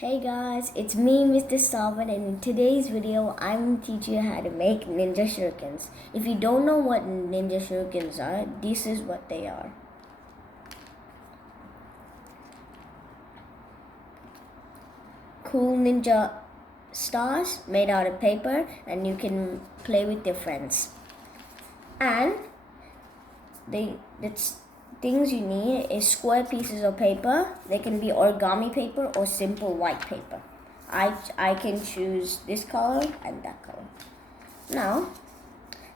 Hey guys, it's me, Mr. Salvan, and in today's video, I'm going to teach you how to make ninja shurikens. If you don't know what ninja shurikens are, this is what they are. Cool ninja stars made out of paper, and you can play with your friends. And the things you need is square pieces of paper. They can be origami paper or simple white paper. I can choose this color and that color. Now,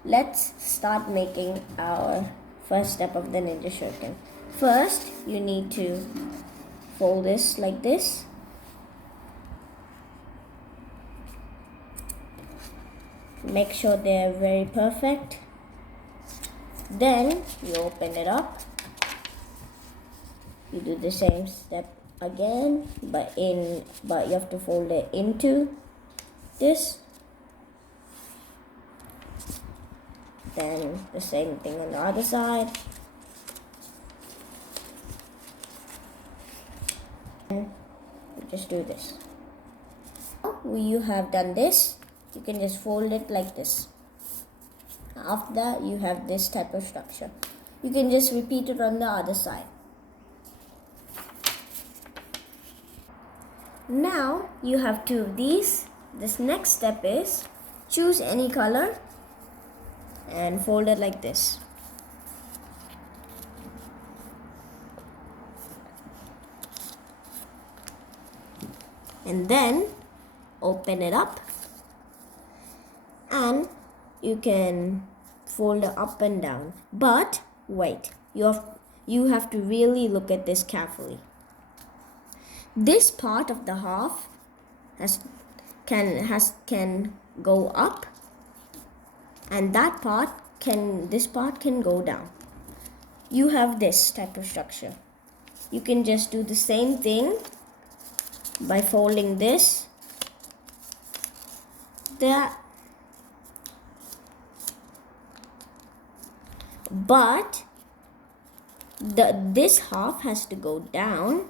let's start making our first step of the ninja shuriken. First, you need to fold this like this. Make sure they're very perfect. Then you open it up. You do the same step again, but you have to fold it into this. Then the same thing on the other side. And just do this. When you have done this, you can just fold it like this. After that, you have this type of structure. You can just repeat it on the other side. Now you have two of these. This next step is choose any color and fold it like this. And then open it up, and you can fold it up and down. But wait, you have to really look at this carefully. This part of the half can go up, and this part can go down. You have this type of structure. You can just do the same thing by folding this, that, but this half has to go down,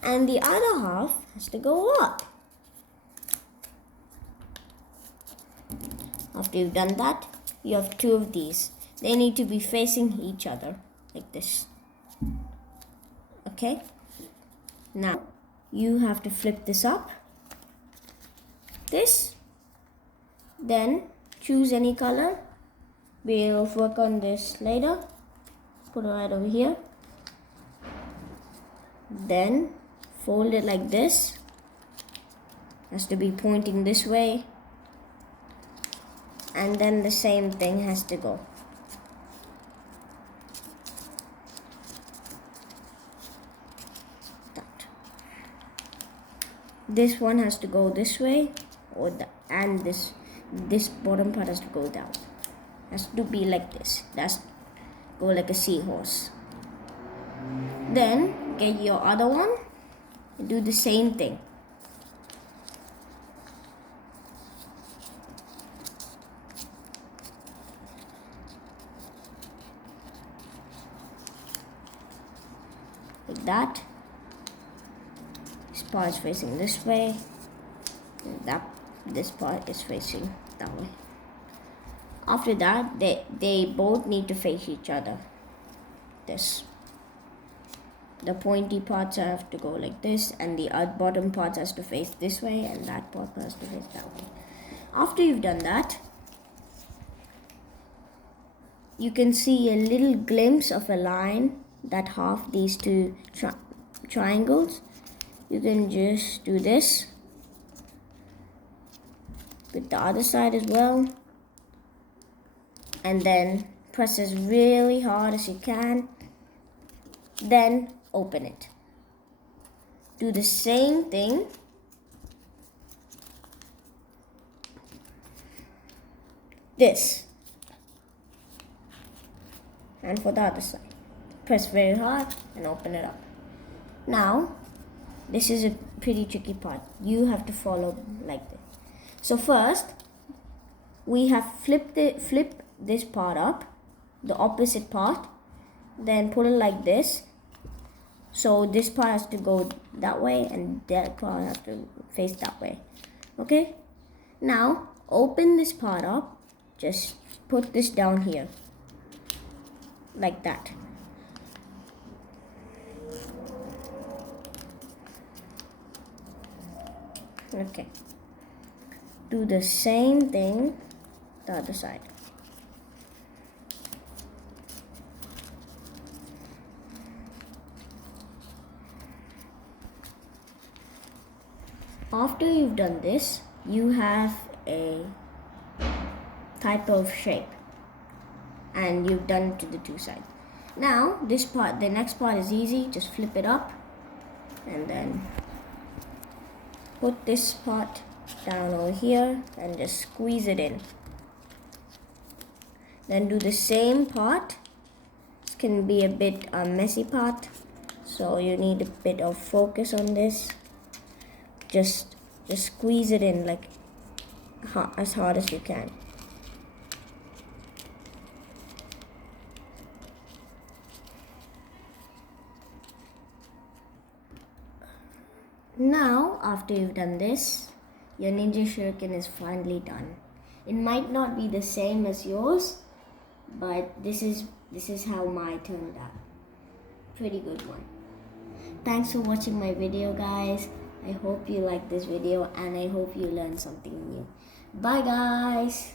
and the other half has to go up. After you've done that, you have two of these. They need to be facing each other like this. Okay? Now, you have to flip this up. This. Then, choose any color. We'll work on this later. Put it right over here. Then, fold it like this. Has to be pointing this way. And then the same thing has to go. This one has to go this way, and this bottom part has to go down. Has to be like this. That's go like a seahorse. Then get your other one and do the same thing. Like that. This part is facing this way. This part is facing that way. After that, they both need to face each other. This. The pointy parts have to go like this, and the bottom parts has to face this way, and that part has to face that way. After you've done that, you can see a little glimpse of a line that half these two triangles. You can just do this with the other side as well, and then press as really hard as you can. Then open it. Do the same thing. This. And for the other side. Press very hard and open it up. Now, this is a pretty tricky part. You have to follow like this. So first, we have flip this part up, the opposite part, then put it like this. So this part has to go that way and that part has to face that way. Okay? Now open this part up. Just put this down here. Like that. Okay. Do the same thing the other side. After you've done this, you have a type of shape and you've done it to the two sides. Now this part, the next part is easy. Just flip it up and then put this part down over here and just squeeze it in. Then do the same part. This can be a bit messy part, so you need a bit of focus on this. Just squeeze it in like as hard as you can. Now, after you've done this, your ninja shuriken is finally done. It might not be the same as yours, but this is how mine turned out. Pretty good one. Thanks for watching my video, guys. I hope you liked this video and I hope you learned something new. Bye, guys.